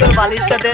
তোর বালিশটাতে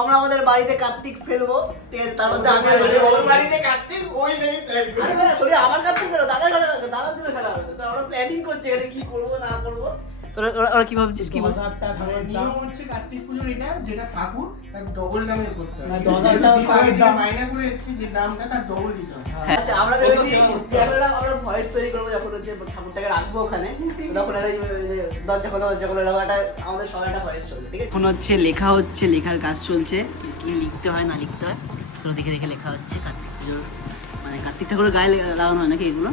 আমরা আমাদের বাড়িতে কার্তিক ফেলব তার মধ্যে আমি। আরে না, sorry, আমার কার্তিক রাখো, দাদার জন্য খেলা হবে। তো আমরা প্ল্যানিং করছি এখানে কি করব না করব ওরা ওরা- কি ভাবছিস কি বলছিস নিয়ম হচ্ছে কার্তিক পুজোর এটা যেটা ঠাকুর তার ডবল দামে করতে হবে। মানে দশ হাজার টাকা মাইনা করে এসেছি যে দামটা তার ডবল দিতে হবে। আচ্ছা আমরা ভেবেছি আমরা আমরা ভয়েস তৈরি করব যখন হচ্ছে ঠাকুরটাকে রাখব ওখানে। তখন একটা দরজা খোলা দরজা খোলা এরকম একটা আমাদের সবাই একটা ভয়েস চলবে ঠিক আছে? এখন হচ্ছে লেখা হচ্ছে লেখার কাজ চলছে। কি লিখতে হয় না লিখতে হয় তো দেখে দেখে লেখা হচ্ছে কার্তিক পুজোর। মানে কার্তিক ঠাকুরের গায়ে লাগানো হয় নাকি এগুলো?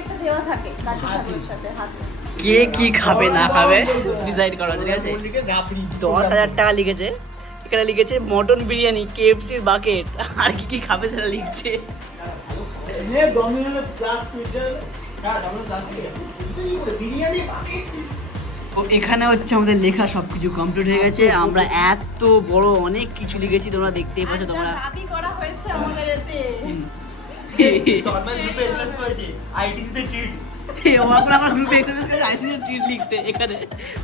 একটা দেওয়া থাকে কার্তিক ঠাকুরের সাথে হাতে কে কি খাবে না খাবে ডিসাইড করা ঠিক আছে? দশ হাজার টাকা লিখেছে। এখানে লিখেছে মটন বিরিয়ানি কেএফসির বাকেট আর কি কি খাবে সেটা লিখছে। এখানে হচ্ছে আমাদের লেখা সব কিছু কমপ্লিট হয়ে গেছে। আমরা এত বড় অনেক কিছু লিখেছি তোমরা দেখতেই পাচ্ছ আচ্ছা, তোমরা করা হয়েছে আমাদের এতে। আইটিসি ট্রিট ওগুলো আমার গ্রুপে আইসিসি ট্রিট লিখতে। এখানে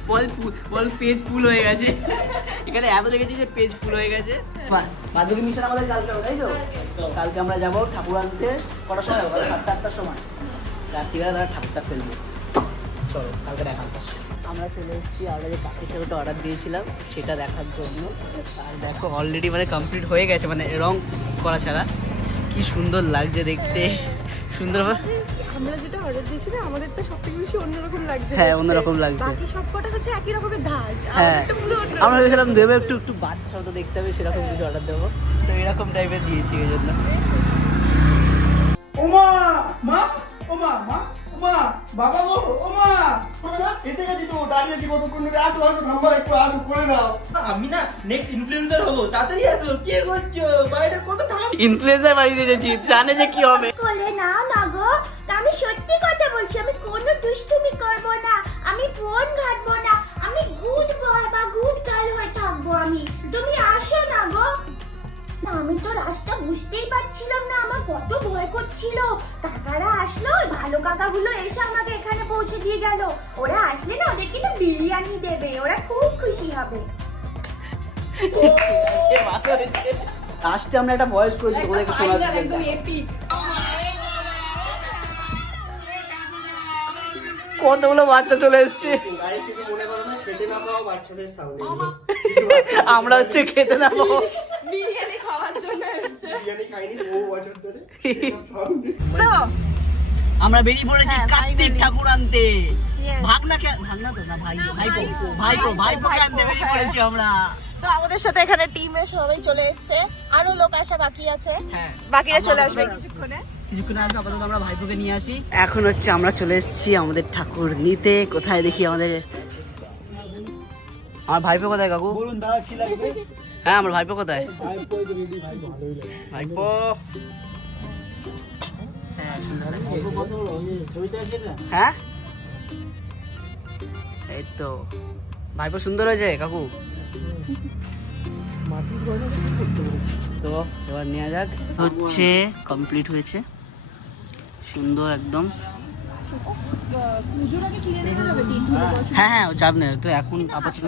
বল বল পেজ ফুল হয়ে গেছে। এখানে এত দেখেছি যে পেজ ফুল হয়ে গেছে। বাদুকি মিশন আমাদের কালকে হবে, তাই তো? কালকে আমরা যাব ঠাকুর আনতে। কটার সময় হবে? সাতটা আটটার সময়। রাত্রিবেলা তারা ঠাকুরটা ফেলব। চলো কালকে পাশে আমরা চলে এসেছি আমরা যে কাকি সেগুলো অর্ডার দিয়েছিলাম সেটা দেখার জন্য। আর দেখো অলরেডি মানে কমপ্লিট হয়ে গেছে মানে রং করা ছাড়া। কি সুন্দর লাগছে দেখতে। সুন্দর আমরা যেটা অর্ডার দিয়েছিলাম আমাদেরটা সবথেকে বেশি অন্যরকম লাগছে। হ্যাঁ। অন্যরকম লাগছে। বাকি সব কটা হচ্ছে একই রকমের ধাজ হ্যাঁ। আমরা ভেবেছিলাম দেবো একটু একটু বাচ্চা মতো দেখতে হবে সেরকম কিছু অর্ডার দেবো। তো এরকম টাইপের দিয়েছি ওই জন্য। ওমা মা ওমা মা। বাবা গো ওমা। এসে গেছি তো দাঁড়িয়ে আছি কতক্ষণ ধরে? আসো আসো নাম্বার একটু আসো করে দাও আমি না নেক্সট ইনফ্লুয়েন্সার হব তাড়াতাড়ি আসো কি করছ? বাইরে কত ঠান্ডা। ইনফ্লুয়েন্সার বাড়িতে এসেছি জানে যে কি হবে। কোলে নাও না গো আমি সত্যি কথা বলছি আমি কোনো দুষ্টুমি করব না আমি ফোন ঘাটবো না আমি গুড বয় বা গুড গার্ল হয়ে থাকব আমি। তুমি আসো আমি তো রাস্তা বুঝতেই পারছিলাম না আমার কত ভয় করছিল। কাকারা আসলো ওই ভালো কাকাগুলো এসে আমাকে এখানে পৌঁছে দিয়ে গেল। ওরা আসলে না ওদের কিন্তু বিরিয়ানি দেবে ওরা খুব খুশি হবে। লাস্টে আমরা একটা ভয়েস করেছি একদম জন্য। কতগুলো বাচ্চা চলে এসছে? মনে না না আমরা হচ্ছে খেতে যাব বিরিয়ানি খাওয়ার জন্য এসছে বিরিয়ানি খাইনি বহু বছর ধরে সাউন্ড সো আমরা বেরিয়ে পড়েছি হ্যাঁ, কার্তিক ঠাকুর আনতে. ভাগনা কে ভাগনা তো না ভাই না, ভাইপো ভাইপো। ভাইপো ভাইপো, আনতে বেরিয়ে হ্যাঁ। পড়েছি আমরা। তো আমাদের সাথে এখানে টিমে সবাই চলে এসেছে। আরও লোক আসা বাকি আছে। হ্যাঁ। বাকিরা চলে আসবে কিছুক্ষণে। কিছুক্ষণ আসবে আপাতত আমরা ভাইপোকে নিয়ে আসি। এখন হচ্ছে আমরা চলে এসেছি আমাদের ঠাকুর নিতে। কোথায় দেখি আমাদের আমার ভাইপো কোথায় কাকু? বলুন দাদা কি লাগবে? হ্যাঁ আমার ভাইপো কোথায়? ভাইপো। হ্যাঁ, এই তো। ভাইপো সুন্দর হয়েছে কাকু? তো এবার নেওয়া যাক। হচ্ছে কমপ্লিট হয়েছে। সুন্দর একদম। হ্যাঁ হ্যাঁ ও চাপ নেই তো এখন আপাতত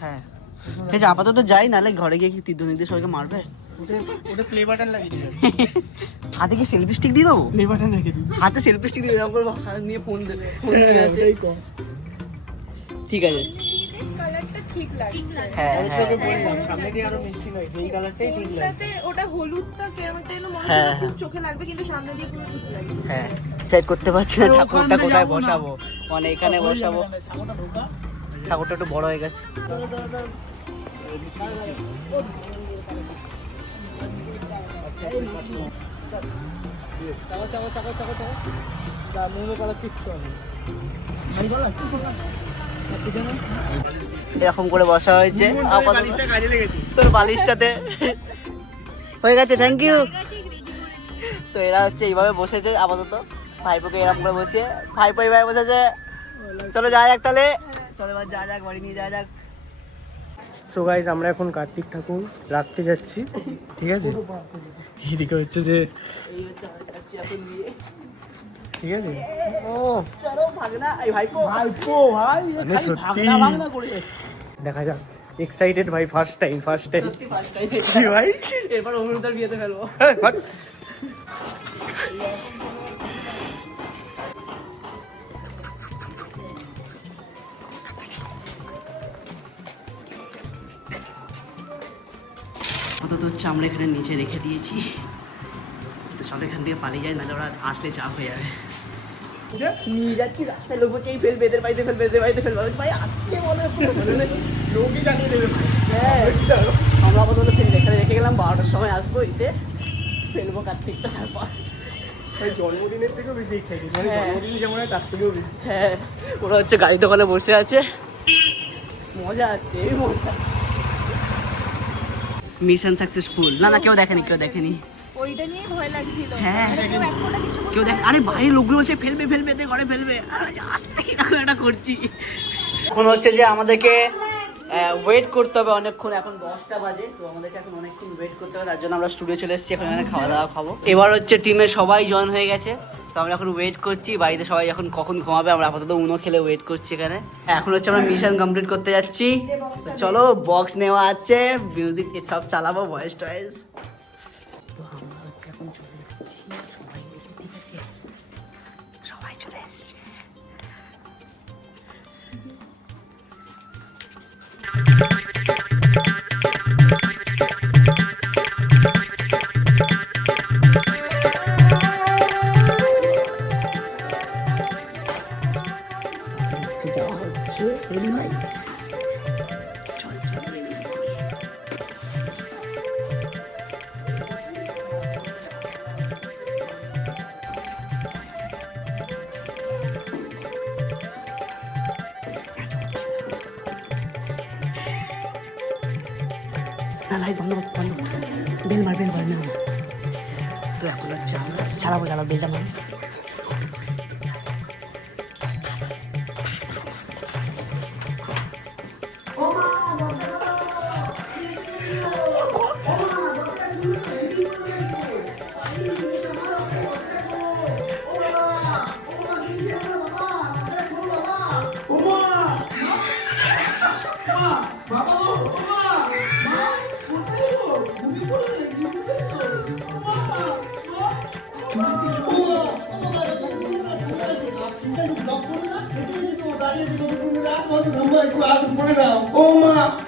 হ্যাঁ। ঠিক আছে আপাতত যাই নাহলে ঘরে গিয়ে কি তীর্থ নিতে সবাইকে মারবে? ওটা ওটা প্লে বাটন লাগিয়ে দিবে হাতে কি সেলফি স্টিক দিয়ে দেবো? প্লে বাটন রেখে দিবি হাতে সেলফি স্টিক দিয়ে এরকম করে হাত নিয়ে ফোন দেবে ফোন নিয়ে আসে। ঠিক আছে। কালারটা ঠিক লাগছে। হ্যাঁ ঠিক লাগছে। ওটাতে ওটা হলুদটা কেমন একটা যেন হচ্ছে খুব। চোখে লাগবে কিন্তু সামনে দিয়ে পুরো ঠিক লাগবে। চেক করতে পারছি না ঠাকুরটা কোথায় বসাবো? মানে এখানে বসাবো। ঠাকুরটা একটু বড় হয়ে গেছে। এরকম করে বসা হয়েছে। তোর বালিশটাতে। হয়ে গেছে থ্যাংক ইউ তো এরা হচ্ছে এইভাবে বসেছে আপাতত। ভাইপোকে এরকম করে বসিয়ে ভাইপো এইভাবে বসেছে। চলো যাই যাক তাহলে চলো এবার যা যাক, বাড়ি নিয়ে যা যাক। সো গাইজ আমরা এখন কার্তিক ঠাকুর রাখতে যাচ্ছি। ঠিক আছে? এদিকে হচ্ছে যে এই হচ্ছে আমরা যাচ্ছি এখন নিয়ে ঠিক আছে ও সত্যি করে। দেখা যাক। এক্সাইটেড ভাই ফার্স্ট টাইম ফার্স্ট টাইম ভাই? এরপর বিয়েতে ফেলব। আপাতত হচ্ছে আমরা এখানে নিচে রেখে দিয়েছি। তো চলো এখান থেকে পালিয়ে যায় নাহলে ওরা আসলে চাপ হয়ে যাবে। নিয়ে যাচ্ছি রাস্তায় লোক বলছে এই ফেলবে এদের বাড়িতে ফেলবে এদের বাড়িতে ফেলবে ভাই আসতে বলে লোকই জানিয়ে দেবে ভাই। হ্যাঁ। আমরা আপাতত ফেলে এখানে রেখে গেলাম বারোটার সময় আসব এসে ফেলব কার্তিকটা তারপর। ভাই জন্মদিনের থেকেও বেশি এক্সাইটেড মানে হ্যাঁ। জন্মদিন যেমন হয় তার থেকেও বেশি। হ্যাঁ ওরা হচ্ছে গাড়ি দোকানে বসে আছে। মজা আসছে এই মজা। Mission successful. না না কেউ দেখেনি কেউ দেখেনি। ওইটা নিয়ে ভয় লাগছিল। হ্যাঁ। মানে কেউ দেখ আরে বাইরে লোকগুলো বলছে ফেলবে ফেলবে ঘরে ফেলবে। আরে আসতে এরকম একটা করছি। এখন হচ্ছে যে আমাদেরকে ওয়েট করতে হবে অনেকক্ষণ এখন দশটা বাজে তো আমাদেরকে এখন অনেকক্ষণ ওয়েট করতে হবে তার জন্য আমরা স্টুডিও চলে এসেছি এখন এখানে খাওয়া দাওয়া খাব। এবার হচ্ছে টিমের সবাই জয়েন হয়ে গেছে তো আমরা এখন ওয়েট করছি বাড়িতে সবাই এখন কখন ঘুমাবে আমরা আপাতত উনো খেলে ওয়েট করছি এখানে। হ্যাঁ, এখন হচ্ছে আমরা মিশন কমপ্লিট করতে যাচ্ছি। চলো বক্স নেওয়া আছে মিউজিক সব চালাবো ভয়েস টয়েস না লাইট বন্ধ কর, বন্ধ। বেল মার বেল মার না না। তো Come on, class, bring it out. Oh, my.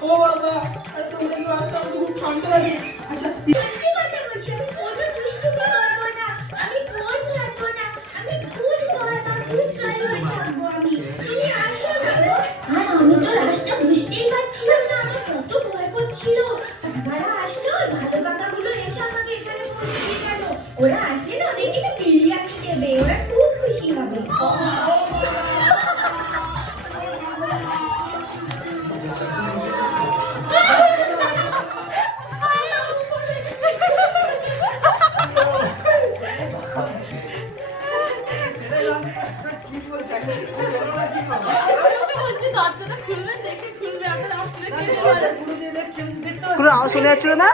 আওয়াজ শুনে না?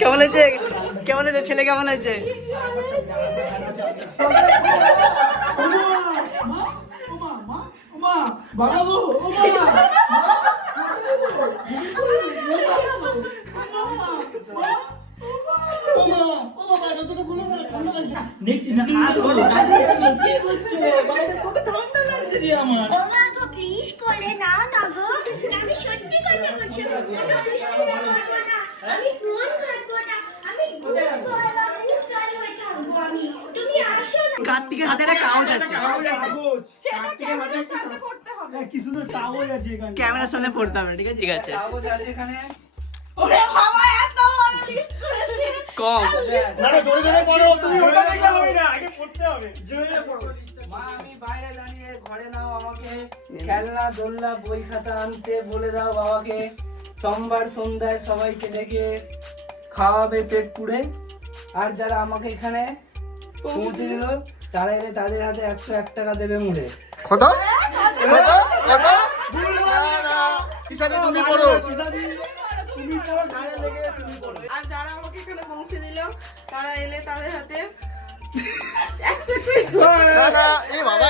কেমন হয়েছে? কেমন হয়েছে? ছেলে কেমন হয়েছে? ও কার্তিকের হাতে একটা কাগজ আছে। কি সুন্দর কাগজ আছে এখানে। ক্যামেরার সামনে পড়তে হবে ঠিক আছে? ঠিক আছে। কাগজ আছে এখানে। কম। না না জোরে জোরে পড়ো তুমি ওটা দেখলে হবে না আগে পড়তে হবে। মা আমি বাইরে দাঁড়িয়ে ঘরে নাও আমাকে। খেলনা দোলনা বই খাতা আনতে বলে দাও বাবাকে। সোমবার সন্ধ্যায় সবাইকে ডেকে খাওয়াবে পেট পুড়ে। আর যারা আমাকে এখানে পৌঁছে দিল তারা এলে তাদের হাতে একশো এক টাকা দেবে মুড়ে। কত? কত? কত? তুমি পড়ো? আর যারা আমাকে এখানে পৌঁছে দিল তারা এলে তাদের হাতে একশো না না এ বাবা।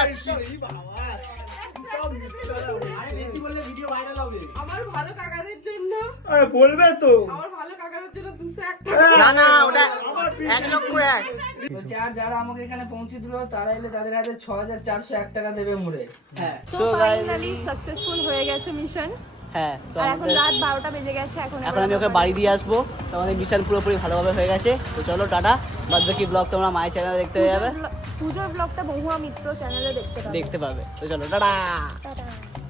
আমার ভালো কাকাদের জন্য বলবে তো। আমার ভালো কাকাদের জন্য দুশো একটা না না ওটা এক লক্ষ এক। বলছি, আর যারা আমাকে এখানে পৌঁছে দিল তারা এলে তাদের হাতে ছ হাজার চারশো এক টাকা দেবে মুড়ে। হ্যাঁ। তো ফাইনালি সাকসেসফুল হয়ে গেছে মিশন হ্যাঁ তো এখন রাত বারোটা বেজে গেছে এখন এখন আমি ওকে বাড়ি দিয়ে আসব। তো আমাদের মিশন পুরোপুরি ভালোভাবে হয়ে গেছে। তো চলো টাটা। বাদ বাকি ব্লগ তোমরা মায়ের চ্যানেলে দেখতে যাবে। পুজোর ব্লগটা বহুয়া মিত্র চ্যানেলে দেখতে পাবে। দেখতে পাবে। তো চলো টাটা। টাটা।